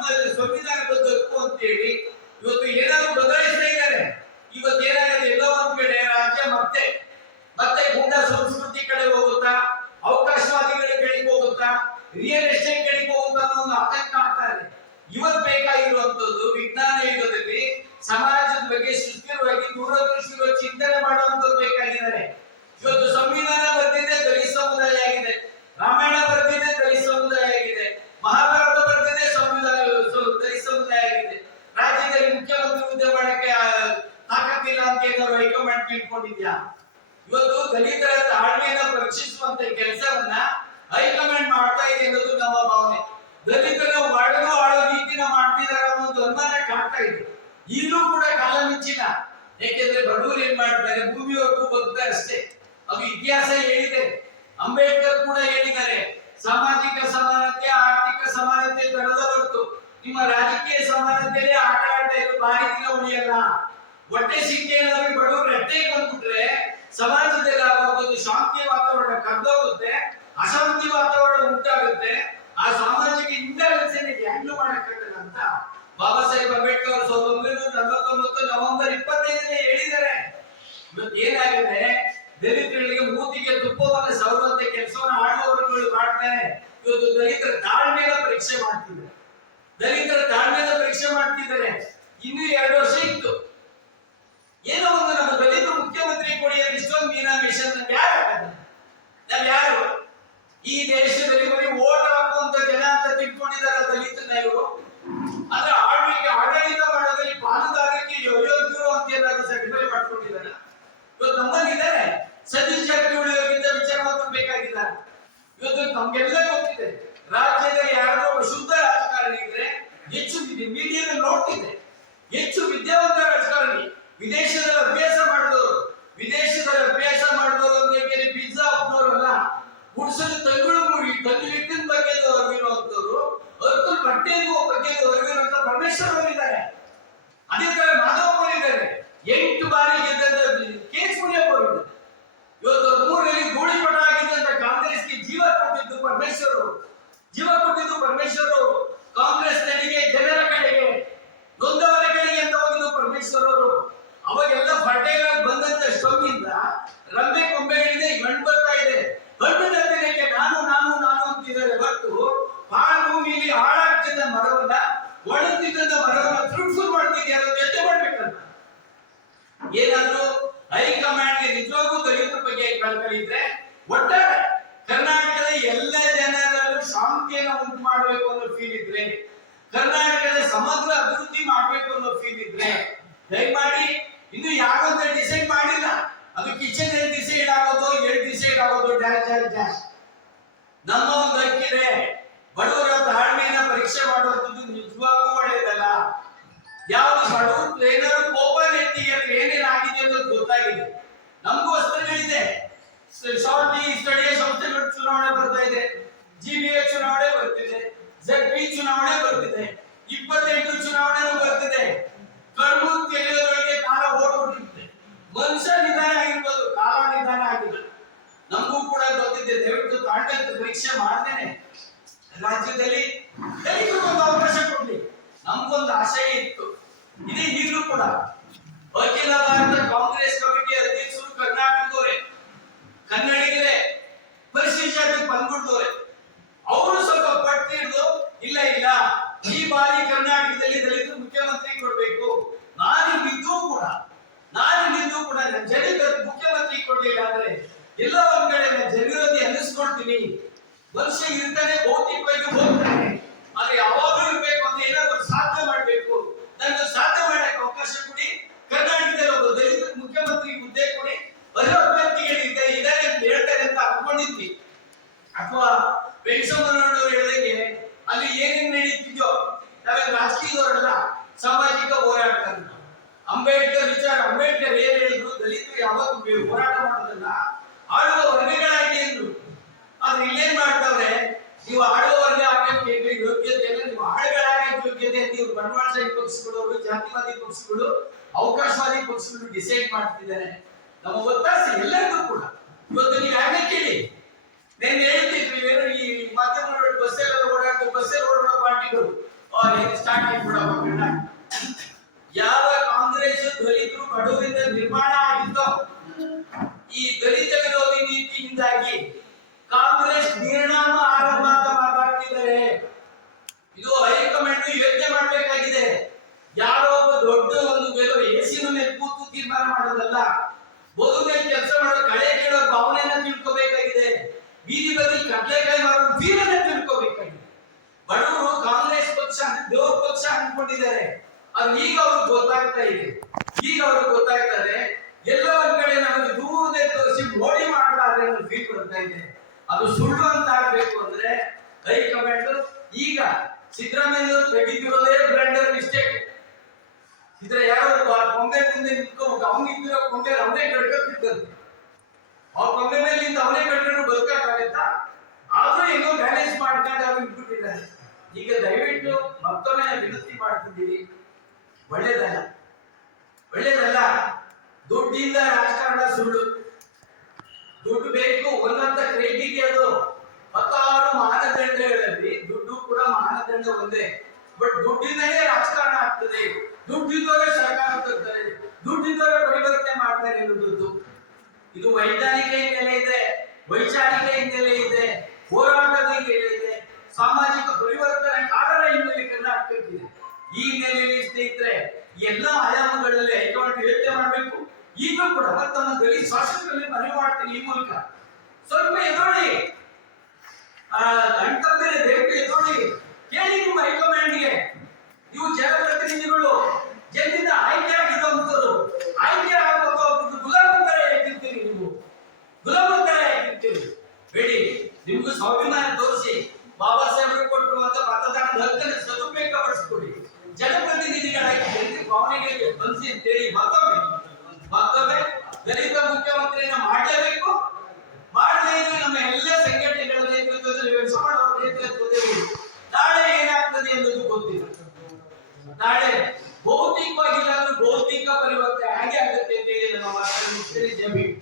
ನಮ್ಮ ಸಂವಿಧಾನಬದ್ಧ ಹಕ್ಕು ಅಂತ ಹೇಳಿ ಇವತ್ತು ಏನಾದ್ರು ಬದಲಾಯಿಸ್ತಾ ಇದ್ದಾರೆ. ಇವತ್ತು ಏನಾಗಿದೆ, ಎಲ್ಲೋ ಒಂದ್ ಕಡೆ ರಾಜ್ಯ ಮತ್ತೆ ಮತ್ತೆ ಗೂಂಡಾ ಸಂಸ್ಕೃತಿ ಕಡೆ ಹೋಗುತ್ತಾ, ಅವಕಾಶವಾದಿಗಳ ಕಡೆಗೆ ಹೋಗುತ್ತಾ, ರಿಯಲ್ ಎಸ್ಟೇಟ್ ಕಡೆಗೆ ಹೋಗುತ್ತಾ ಅನ್ನೋ ಒಂದು ಆತಂಕ ಆಗ್ತಾ ಇದೆ. ಇವತ್ತು ಬೇಕಾಗಿರುವಂತದ್ದು ವಿಜ್ಞಾನ ಯುಗದಲ್ಲಿ ಸಮಾಜದ ಬಗ್ಗೆ ಸುಸ್ಥಿರವಾಗಿ ದೂರದೃಷ್ಟಿಯ ಚಿಂತನೆ ಮಾಡುವಂತದ್ದು ಬೇಕಾಗಿದ್ದಾರೆ. ಇವತ್ತು ಸಂವಿಧಾನ ಬರ್ತಿದೆ, ದಲಿತ ಸಮುದಾಯ ಆಗಿದೆ. ರಾಮಾಯಣ ಬರ್ತಿದೆ, ದಲಿತ ಸಮುದಾಯ ಆಗಿದೆ. ಮಹಾಭಾರತ ಬರ್ತಿದೆ, ದಲಿತ ಸಮುದಾಯ ಆಗಿದೆ. ರಾಜ್ಯದಲ್ಲಿ ಮುಖ್ಯಮಂತ್ರಿ ಹುದ್ದೆ ಮಾಡಕ್ಕೆ ತಾಕತ್ತಿಲ್ಲ ಅಂತ ಏನಾದ್ರು ಹೈಕಮಾಂಡ್ ತಿಳ್ಕೊಂಡಿದ್ಯಾ? ಇವತ್ತು ದಲಿತರ ತಾಳ್ಮೆಯನ್ನ ಪರೀಕ್ಷಿಸುವಂತ ಕೆಲಸವನ್ನ ಹೈಕಮಾಂಡ್ ಮಾಡ್ತಾ ಇದೆ ಅನ್ನೋದು ನಮ್ಮ ಭಾವನೆ. ದಲಿತರ ಆಳೋ ನೀತಿನ ಮಾಡ್ತಿದ್ದಾರೆ ಅನ್ನೋದು ಅನುಮಾನ ಕಾಡ್ತಾ ಇದೆ. ಈಗಲೂ ಕೂಡ ಕಾಲ ಮಿಂಚಿಲ್ಲ. ಯಾಕೆಂದ್ರೆ ಬಡವರು ಏನ್ ಮಾಡ್ತಾರೆ, ಭೂಮಿಯವರೆಗೂ ಬದುಕ್ತಾರೆ ಅಷ್ಟೇ. ಅದು ಇತಿಹಾಸ ಹೇಳಿದೆ. ಅಂಬೇಡ್ಕರ್ ಕೂಡ ಹೇಳಿದ್ದಾರೆ, ಸಾಮಾಜಿಕ ಸಮಾನತೆ, ಆರ್ಥಿಕ ಸಮಾನತೆ ತರದ ಹೊರತು ನಿಮ್ಮ ರಾಜಕೀಯ ಸಮಾನತೆಯೇ ಆಟ ಆಡ್ತಾ ಇದ್ದು ಭಾರಿ ದಿನ ಉಳಿಯಲ್ಲ. ಹೊಟ್ಟೆ ಸಿಕ್ಕಿ ಏನಾದ್ರು ಬಡವರು ರಟ್ಟೆ ಬಂದ್ಬಿಟ್ರೆ ಸಮಾಜದಲ್ಲಿ ಆಗೋದು ಶಾಂತಿ ವಾತಾವರಣ ಕದ್ದೋಗುತ್ತೆ, ಅಶಾಂತಿ ವಾತಾವರಣ ಉಂಟಾಗುತ್ತೆ. ಆ ಸಾಮಾಜಿಕ ಇಂಬ್ಯಾಲೆನ್ಸ್ ಹ್ಯಾಂಡಲ್ ಮಾಡಕ್ಕಾಗಲ್ಲ ಅಂತ ಬಾಬಾ ಸಾಹೇಬ್ ಅಂಬೇಡ್ಕರ್ 1949 ನವೆಂಬರ್ 25 ಹೇಳಿದ್ದಾರೆ. ಇವತ್ತು ಏನಾಗಿದೆ, ದಲಿತರಿಗೆ ಮೂತಿಗೆ ತುಪ್ಪವನ್ನು ಸವರುವಂತ ಕೆಲಸವನ್ನು ಆಳುವವರುಗಳು ಮಾಡ್ತಾರೆ. ಇವತ್ತು ದಲಿತರ ತಾಳ್ಮೆಯ ಪರೀಕ್ಷೆ ಮಾಡ್ತಿದ್ದಾರೆ. ಇನ್ನು 2 ವರ್ಷ ಇತ್ತು, ಏನೋ ಒಂದು ನಮ್ಮ ದಲಿತ ಮುಖ್ಯಮಂತ್ರಿ ಕೊಡಿ ಅಂತ ಇಷ್ಟೊಂದು ಮೀನಾಮೇಷನ್ ನಾವ್ಯಾರು? ಈ ದೇಶದಲ್ಲಿ ಬರೀ ಓಟ್ ಹಾಕುವಂತ ಜನ ಅಂತ ತಿಳ್ಕೊಂಡಿದ್ದಾರೆ ದಲಿತನ ಇವರು. ಆದ್ರೆ ಆಡಳಿತ ಮಾಡೋದ್ರಲ್ಲಿ ಪಾಲುದಾರರಿಗೆ ಯೋಗ್ಯರು ಅಂತ ಏನಾದ್ರು ಸರ್ಟಿಫೈ ಮಾಡ್ಕೊಂಡಿದ್ದಾರೆ. ಇವತ್ತು ನಮ್ಮಲ್ಲಿದ್ದಾರೆ ಸತೀಶ್ ಜಾರಕಿಹೊಳಿ ಅವರಿಂದ ವಿಚಾರ ಬೇಕಾಗಿದ್ದಾರೆ. ಇವತ್ತು ನಮ್ಗೆಲ್ಲ ಗೊತ್ತಿದೆ, ರಾಜ್ಯದಲ್ಲಿ ಯಾರೋ ಶುದ್ಧ ರಾಜಕಾರಣಿ ಇದ್ರೆ ಹೆಚ್ಚು ಮೀಡಿಯಾದಲ್ಲಿ ನೋಡ್ತಿದೆ, ಹೆಚ್ಚು ವಿದ್ಯಾವಂತ ರಾಜಕಾರಣಿ, ವಿದೇಶದಲ್ಲಿ ಅಭ್ಯಾಸ ಮಾಡಿದವರು ಅಂದ್ರೆ ಪಿಜ್ಜಾ ಹಾಕ್ದವ್ರಲ್ಲ, ಗುಡ್ಸಲು ತಂಗುಲಿಟ್ಟಿನ ಬಗ್ಗೆ ಅರಿವಿರುವಂತವ್ರು, ಅರ್ಕಲ್ ಬಟ್ಟೆಗೂ ಬಗ್ಗೆ ಅರಿವಿರುವಂತ ಪರಮೇಶ್ವರ್ ಅವರಿದ್ದಾರೆ. ಅದೇ ತರ ಮಾಧವ್ ಇದ್ದಾರೆ. 8 ಬಾರಿ ಗೆದ್ದಂತ ಕೇಸ್ ಮುನಿಯಪ್ಪ ಅವರಿದ್ದಾರೆ. ಇವತ್ತು 3ರಲ್ಲಿ ಗೋಳಿಪಟ ಆಗಿದ್ದಂತ ಕಾಂಗ್ರೆಸ್ಗೆ ಜೀವ ಕೊಟ್ಟಿದ್ದು ಪರಮೇಶ್ವರ್ ಅವರು. ಕಾಂಗ್ರೆಸ್ ನಡಿಗೆ ಜನರ ಕಡೆಗೆ, ನೊಂದವರ ಕಡೆಗೆ ಅಂತ ಹೋಗಿದ್ದು ಪರಮೇಶ್ವರ್ ಅವರು. ಅವಾಗೆಲ್ಲ ಫರ್ಟೈಲ್ ಬಂದಂತ ಸ್ಟೌವಿಂದ ರಂಬೆ ಕೊಂಬೆಗಳಿಂದ ಗಂಡು ಬರ್ತಾ ಇದೆ. ಹಣ್ಣಿನ ದಿನಕ್ಕೆ ನಾನು ಅಂತಿದ್ದಾರೆ ಹೊರತು ಭೂಮಿಲಿ ಹಾಳಾಗ್ತಿದ್ದ ಮರವನ್ನ, ಒಣಗ್ತಿದ್ದ ಮರವನ್ನ ಫ್ರೂಟ್ಫುಲ್ ಮಾಡ್ತಿದ್ಯಾರ ಯೋಚನೆ ಮಾಡ್ಬೇಕಂತ. ಏನಾದ್ರು ಹೈಕಮಾಂಡ್ಗೆ ನಿಜವಾಗೂ ದಲಿತರ ಬಗ್ಗೆ ಕಳ್ಕೊಂಡಿದ್ರೆ ಒಟ್ಟಾರೆ ಕರ್ನಾಟಕದ ಎಲ್ಲ ಜನರಲ್ಲೂ ಶಾಂತಿಯನ್ನು ಉಂಟು ಮಾಡಬೇಕು ಅನ್ನೋ ಫೀಲ್ ಇದ್ರೆ, ಕರ್ನಾಟಕದ ಸಮಗ್ರ ಅಭಿವೃದ್ಧಿ ಮಾಡಬೇಕು ಅನ್ನೋ ಫೀಲ್ ಇದ್ರೆ ದಯಮಾಡಿ, ಇನ್ನು ಯಾವಂತ ಡಿಸೈಡ್ ಮಾಡಿಲ್ಲ. ಅದು ಕಿಚನ್ ಡಿಸೈಡ್ ಆಗೋದು, ಡಿಸೈಡ್ ಆಗೋದು ಡ್ಯಾಶ್. ನಮ್ಮ ಒಂದು ಹಕ್ಕಿದೆ. ಬಡವರ ತಾಳ್ಮೆಯನ್ನ ಪರೀಕ್ಷೆ ಮಾಡುವಂಥದ್ದು ನಿಜವಾಗೂ ಒಳ್ಳೆಯದಲ್ಲ. ಯಾವುದು ಬಡವರು ಏನಾದ್ರು ಕೋಪ ನೆತ್ತಿಗೆ ಏನೇನಾಗಿದೆ ಅನ್ನೋದು ಗೊತ್ತಾಗಿದೆ. ನಮಗೂ ಅಸ್ತ್ರಗಳಿದೆ. ಸ್ಥಳೀಯ ಸಂಸ್ಥೆಗಳ ಚುನಾವಣೆ ಬರ್ತಾ ಇದೆ, ಜಿಬಿಎ ಚುನಾವಣೆ ಬರ್ತಿದೆ, ZP ಚುನಾವಣೆ ಬರ್ತಿದೆ, 28 ಚುನಾವಣೆ ಬರ್ತಿದೆ. ಕಣ್ಣು ತೆರೆಯೋದ್ರೊಳಗೆ ಕಾಲ ಓಡ್ಬಿಟ್ಟಿರುತ್ತೆ. ಮನುಷ್ಯ ನಿಧಾನ ಆಗಿರ್ಬೋದು, ಕಾಲ ನಿಧಾನ ಆಗಿದೆ. ನಮಗೂ ಕೂಡ ಗೊತ್ತಿದೆ. ದಯವಿಟ್ಟು ತಾಂಡದ ಪರೀಕ್ಷೆ ಮಾಡ್ತೇನೆ. ರಾಜ್ಯದಲ್ಲಿ ದಲಿತರಿಗೆ ಒಂದು ಅವಕಾಶ ಕೊಡ್ಲಿ. ನಮ್ಗೊಂದು ಆಶಯ ಇತ್ತು, ಇದೇ ಈಗಲೂ ಕೂಡ ಅಖಿಲ ಭಾರತ ಕಾಂಗ್ರೆಸ್ ಕಮಿಟಿ ಅಧ್ಯಕ್ಷರು ಕರ್ನಾಟಕದವರೇ, ಕನ್ನಡಿಗರೇ, ಪರಿಶಿಷ್ಟ ಜಾತಿ ಪಂಗಡದವರೇ. ಅವರು ಸ್ವಲ್ಪ ಪಟ್ಟು ಹಿಡಿದು ಇಲ್ಲ ಈ ಬಾರಿ ಕರ್ನಾಟಕದಲ್ಲಿ ದಲಿತ ಮುಖ್ಯಮಂತ್ರಿ ಕೊಡ್ಬೇಕು. ನಾನಿದ್ದು ಕೂಡ ನನ್ನ ಜನಕ್ಕೆ ಮುಖ್ಯಮಂತ್ರಿ ಕೊಡ್ಲಿಲ್ಲ ಅಂದ್ರೆ ಎಲ್ಲ ಒಂದ್ ಕಡೆ ಜನವಿರೋಧಿ ಅನ್ನಿಸ್ಕೊಳ್ತೀನಿ. ಮನುಷ್ಯ ಇರ್ತಾನೆ, ಭೌತಿಕವಾಗಿ ಹೋಗ್ತಾನೆ, ಆದ್ರೆ ಯಾವಾಗಲೂ ಇರ್ಬೇಕು ಅಂತ ಏನಾದ್ರು ಸಾಧನೆ ಮಾಡ್ಬೇಕು. ನನ್ನ ಸಾಧನೆ ಮಾಡಕ್ಕೆ ಅವಕಾಶ ಕೊಡಿ. ಕರ್ನಾಟಕದಲ್ಲಿ ಒಬ್ಬ ದಲಿತ ಮುಖ್ಯಮಂತ್ರಿ ಹುದ್ದೆ ಕೊಡಿ. ಬರೋ ಅಭ್ಯರ್ಥಿಗಳಿದ್ದಾರೆ ಅಂತ ಹೇಳ್ತಾರೆ ಅಂತ ಅನ್ಕೊಂಡಿದ್ವಿ. ಅಥವಾ ವೆಂಕಟೇಶ್ವರನವರು ಹೇಳಿದಂಗೆ ಅಲ್ಲಿ ಏನೇನ್ ನಡೀತಿದ್ಯೋ ನಾವೇನು ರಾಜಕೀಯದವರಲ್ಲ, ಸಾಮಾಜಿಕ ಹೋರಾಟಗಾರ. ಅಂಬೇಡ್ಕರ್ ಏನ್ ಹೇಳಿದ್ರು, ದಲಿತರು ಯಾವತ್ತೂ ಹೋರಾಟ ಮಾಡೋದಲ್ಲ, ಆಳುವ ವರ್ಗಗಳಾಗಿ ಅಂದ್ರು. ಆದ್ರೆ ಇಲ್ಲೇನ್ ಮಾಡ್ತಾವ್ರೆ, ನೀವು ಆಳುವ ವರ್ಗ ಆಗಕ್ಕೆ ಯೋಗ್ಯತೆ ಇಲ್ಲ, ನೀವು ಆಳುಗಳಾಗಕ್ಕೆ ಯೋಗ್ಯತೆ ಅಂತ ಇವ್ರು ಬಂಡವಾಳಶಾಹಿ ಪಕ್ಷಗಳು, ಜಾತಿವಾದಿ ಪಕ್ಷಗಳು, ಅವಕಾಶವಾದಿ ಪಕ್ಷಗಳು ಡಿಸೈಡ್ ಮಾಡ್ತಿದ್ದಾರೆ. ನಮ್ಮ ಒತ್ತಾಸೆ ಎಲ್ಲರಿಗೂ ಕೂಡ. ಇವತ್ತು ನೀವು ಯಾಕೆ ಕೇಳಿ, ನಾನು ಹೇಳ್ತಿದ್ರಿ ಈ ಮಾಧ್ಯಮಗಳು ಬಸ್ಸಲ್ಲಿ ಓಡಾಡ್ತಾರೆ, ಬಸ್ಸಲ್ಲಿ ಓಡಾಡೋ ಪಾರ್ಟಿಗಳು ಸ್ಟಾರ್ಟ್ ಆಗಿಬಿಡವ ಕಣ್ಣ. ಯಾವ ಕಾಂಗ್ರೆಸ್ ದಲಿತರು ಬಡವರಿಂದ ನಿರ್ಮಾಣ ಆಗಿತ್ತೋ ಈ ದಲಿತ ವಿರೋಧಿ ನೀತಿಯಿಂದಾಗಿ ಕಾಂಗ್ರೆಸ್ ನಿರ್ಣಾಮ ಆರಂಭ ಅಂತ ಮಾತಾಡ್ತಿದ್ದಾರೆ. ಇದು ಹೈಕಮಾಂಡ್ ಯೋಚನೆ ಮಾಡಬೇಕಾಗಿದೆ. ಯಾರೋ ಒಬ್ಬ ದೊಡ್ಡ ಒಂದು ಎಸಿನ ಮೇಲೆ ಕೂತು ತೀರ್ಮಾನ ಮಾಡೋದಲ್ಲ. ಬದುಕಲ್ಲಿ ಕೆಲಸ ಮಾಡೋ ಕಳೆ ಕೇಳೋ ಭಾವನೆಯನ್ನ ತಿಳ್ಕೋಬೇಕಾಗಿದೆ. ಬೀದಿ ಬದಿ ಕಡ್ಲೆಕಾಯಿ ಮಾರೋ ವೀರನ್ನ ತಿಳ್ಕೋಬೇಕಾಗಿದೆ. ಬಡವರು ಕಾಂಗ್ರೆಸ್ ಪಕ್ಷ ದೇವ್ರ ಪಕ್ಷ ಅನ್ಕೊಂಡಿದ್ದಾರೆ. ಅದು ಈಗ ಅವ್ರಿಗೆ ಗೊತ್ತಾಗ್ತಾ ಇದೆ. ಈಗ ಅವ್ರಿಗೆ ಗೊತ್ತಾಗ್ತಾರೆ. ಎಲ್ಲ ಒಂದ್ ಕಡೆ ನಮಗೆ ದೂರದೇ ತೋರಿಸಿ ಮೋಡಿ ಮಾಡಲಾದ್ರೆ ಫೀಲ್ ಬರ್ತಾ ಇದೆ. ಅದು ಸುಳ್ಳು ಅಂತ ಆಗ್ಬೇಕು ಅಂದ್ರೆ ಹೈಕಮಾಂಡ್ ಈಗ ಸಿದ್ದರಾಮಯ್ಯ ತೆಗೆದಿರೋದೇ ಬ್ಲಂಡರ್ ಮಿಸ್ಟೇಕ್. ಇದ್ರೆ ಯಾರೋ ಕೊಂಬೆ ಮುಂದೆ ನಿಂತ್ಕೊಂಡು ಅವನಿದ್ದಿರೋ ಕೊಂಬೆ ಅವನೇ ಕಡ್ಕೊತಿದ್ದಂತೆ. ಆ ಕೊಂಬೆ ಮೇಲೆ ನಿಂತು ಅವನೇ ಕಡ್ಕೊಂಡು ಬದುಕಾಗತ್ತಾ? ಆದ್ರೂ ಏನೋ ಬ್ಯಾಲೆನ್ಸ್ ಮಾಡ್ಕೊಂಡು ಅವ್ರು ಇಟ್ಬಿಟ್ಟಿದ್ದಾರೆ. ಈಗ ದಯವಿಟ್ಟು ಮತ್ತೊಮ್ಮೆ ವಿನಂತಿ ಮಾಡ್ತಿದ್ದೀವಿ, ಒಳ್ಳೇದಲ್ಲ, ಒಳ್ಳೇದಲ್ಲ. ದುಡ್ಡಿಂದ ರಾಜಕಾರಣ ಸುಳ್ಳು. ದುಡ್ಡು ಬೇಕು ಒಂದಂತ ಕ್ರೈಟೀರಿಯಾ ಅದು. 16 ಮಾನದಂಡಗಳಲ್ಲಿ ದುಡ್ಡು ಕೂಡ ಮಾನದಂಡ ಒಂದೇ. ಬಟ್ ದುಡ್ಡಿಂದಲೇ ರಾಜಕಾರಣ ಆಗ್ತದೆ. ದುಡ್ಡಿದ್ದವರೇ ಸರ್ಕಾರ ತರ್ತಾರೆ, ದುಡ್ಡಿದ್ದವರೇ ಪರಿವರ್ತನೆ ಮಾಡ್ತಾರೆ ಅನ್ನೋದು. ಇದು ವೈಜ್ಞಾನಿಕ ಹಿನ್ನೆಲೆ ಇದೆ, ವೈಚಾರಿಕ ಹಿನ್ನೆಲೆ ಇದೆ, ಹೋರಾಟದ ಹಿನ್ನೆಲೆ ಇದೆ, ಸಾಮಾಜಿಕ ಪರಿವರ್ತನೆ ಕಾರಣ ಹಿನ್ನೆಲೆ ಕರ್ನಾಟಕಕ್ಕಿದೆ. ಈ ಹಿನ್ನೆಲೆಯಲ್ಲಿ ಸ್ನೇಹಿತರೆ ಎಲ್ಲ ಆಯಾಮಗಳಲ್ಲಿ ಹೈಕಮಾಂಡ್ ಯೋಚನೆ ಮಾಡಬೇಕು. ಈಗಲೂ ಕೂಡ ತಮ್ಮ ದಲಿತ ಶಾಸಕರಲ್ಲಿ ಮನವಿ ಮಾಡ್ತೀನಿ ಈ ಮೂಲಕ, ಸ್ವಲ್ಪ ಎದೋಳಿ, ಅಂಟಂದ್ರೆ ದಯವಿಟ್ಟು ಎದೋಳಿ, ಕೇಳಿ ನಿಮ್ಮ ಹೈಕಮಾಂಡ್ಗೆ. ನೀವು ಜನಪ್ರತಿನಿಧಿಗಳು, ಜನರಿಂದ ಆಯ್ಕೆ ಆಗಿರುವಂತರು, ಆಯ್ಕೆ ಆಗುವ ಗುಲಾಮಂತರ ಆಗಿರ್ತೀರಿ. ನೀವು ಗುಲಾಮಂತರ ಆಗಿರ್ತೀರಿ. ಬೇಡಿ, ನಿಮ್ಗೂ ಸ್ವಾಭಿಮಾನ ತೋರಿಸಿ ಬಾಬಾ ಸಾಹೇಬರು ಕೊಟ್ಟಿರುವಂತ ಮತದಾನದ ಹಕ್ಕನ್ನು ಸದುಪಯೋಗಪಡಿಸಿಕೊಡಿ. ಜನಪ್ರತಿನಿಧಿಗಳಾಗಿ ಜನತೆ ಭಾವನೆಗಳಿಗೆ ಬಂದಿಸಿ ಅಂತೇಳಿ ಮತ್ತೊಮ್ಮೆ ದಲಿತ ಮುಖ್ಯಮಂತ್ರಿಯನ್ನ ಮಾಡಲೇಬೇಕು. ಮಾಡದೇ ಇದ್ರೆ ನಮ್ಮ ಎಲ್ಲ ಸಂಘಟನೆಗಳ ನೇತೃತ್ವದಲ್ಲಿ ವ್ಯವಸಾಯ ನೇತೃತ್ವದಲ್ಲಿ ನಾಳೆ ಏನಾಗ್ತದೆ ಅನ್ನೋದು ಗೊತ್ತಿಲ್ಲ. ನಾಳೆ ಭೌತಿಕವಾಗಿಲ್ಲ, ಭೌತಿಕ ಪರಿವರ್ತನೆ ಹಾಗೆ ಆಗುತ್ತೆ ಅಂತ ಹೇಳಿ ನಮ್ಮ ಮಾತನ್ನು ಮುಗಿಸ್ತೇನೆ. ಜೈ ಭೀಮ್.